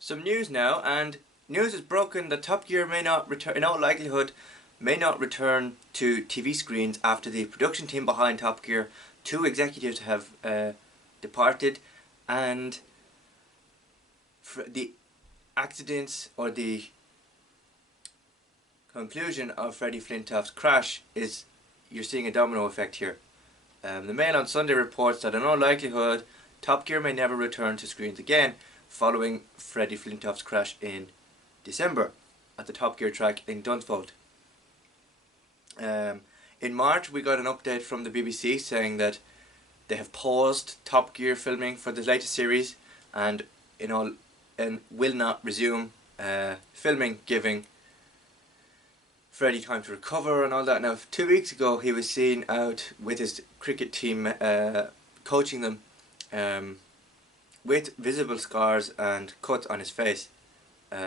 Some news now, and news is broken that Top Gear may not return, in all likelihood, may not return to TV screens after the production team behind Top Gear, two executives have departed, and the accidents or the conclusion of Freddie Flintoff's crash is, you're seeing a domino effect here. The Mail on Sunday reports that in all likelihood Top Gear may never return to screens again following Freddie Flintoff's crash in December at the Top Gear track in Dunsfold. In March we got an update from the BBC saying that they have paused Top Gear filming for the latest series and will not resume filming, giving Freddie time to recover and all that. Now 2 weeks ago he was seen out with his cricket team coaching them with visible scars and cuts on his face.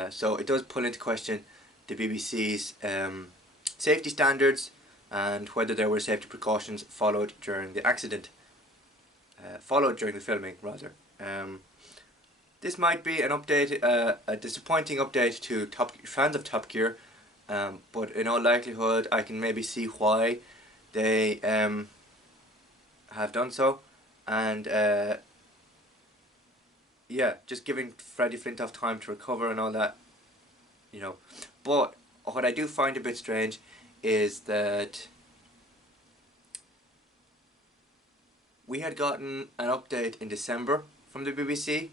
So it does pull into question the BBC's safety standards and whether there were safety precautions followed during the accident. Followed during the filming, rather. This might be an update, a disappointing update to fans of Top Gear, but in all likelihood I can maybe see why they have done so, and yeah, just giving Freddie Flintoff time to recover and all that, you know. But what I do find a bit strange is that we had gotten an update in December from the BBC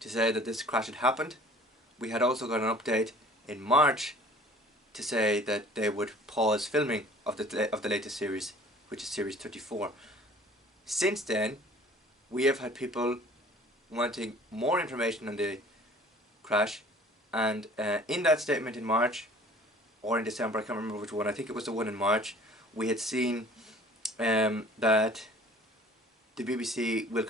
to say that this crash had happened. We had also got an update in March to say that they would pause filming of the latest series, which is series 34. Since then, we have had people wanting more information on the crash, and in that statement in March or in December, I can't remember which one, I think it was the one in March, we had seen that the BBC will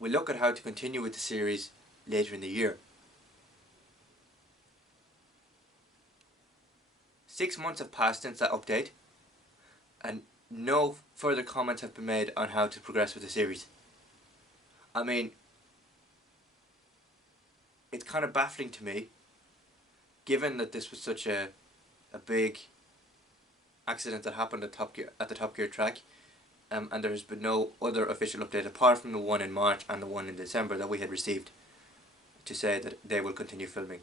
look at how to continue with the series later in the year. 6 months have passed since that update, and no further comments have been made on how to progress with the series. I mean, it's kind of baffling to me, given that this was such a big accident that happened at the Top Gear track, and there has been no other official update apart from the one in March and the one in December that we had received to say that they will continue filming.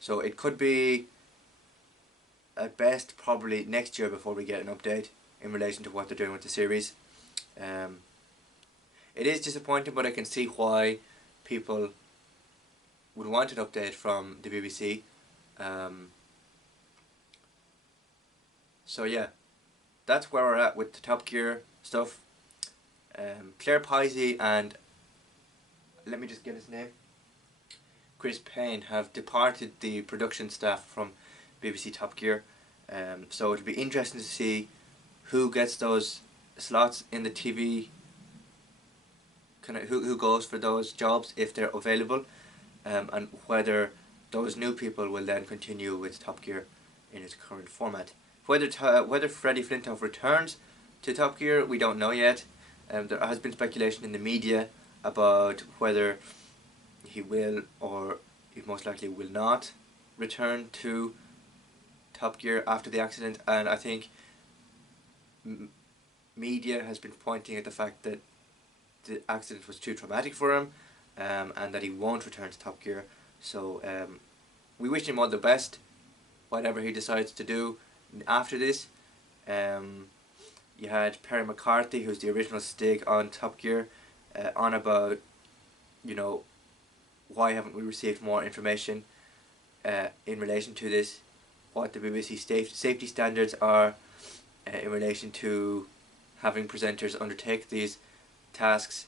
So it could be at best probably next year before we get an update in relation to what they're doing with the series. It is disappointing, but I can see why people would want an update from the BBC. So yeah, that's where we're at with the Top Gear stuff. Claire Pisey and, let me just get his name, Chris Payne have departed the production staff from BBC Top Gear. So it'll be interesting to see who gets those slots in the TV, who goes for those jobs if they're available, and whether those new people will then continue with Top Gear in its current format. Whether Freddie Flintoff returns to Top Gear, we don't know yet. There has been speculation in the media about whether he will or he most likely will not return to Top Gear after the accident, and I think media has been pointing at the fact that the accident was too traumatic for him, and that he won't return to Top Gear. So we wish him all the best, whatever he decides to do after this. You had Perry McCarthy, who's the original Stig on Top Gear, on about, you know, why haven't we received more information in relation to this, what the BBC safety standards are in relation to having presenters undertake these tasks,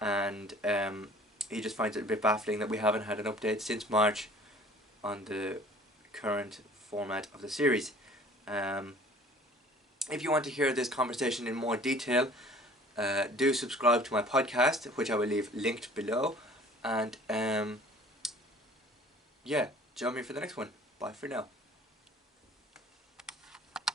and he just finds it a bit baffling that we haven't had an update since March on the current format of the series. If you want to hear this conversation in more detail, do subscribe to my podcast, which I will leave linked below, and yeah, join me for the next one. Bye for now.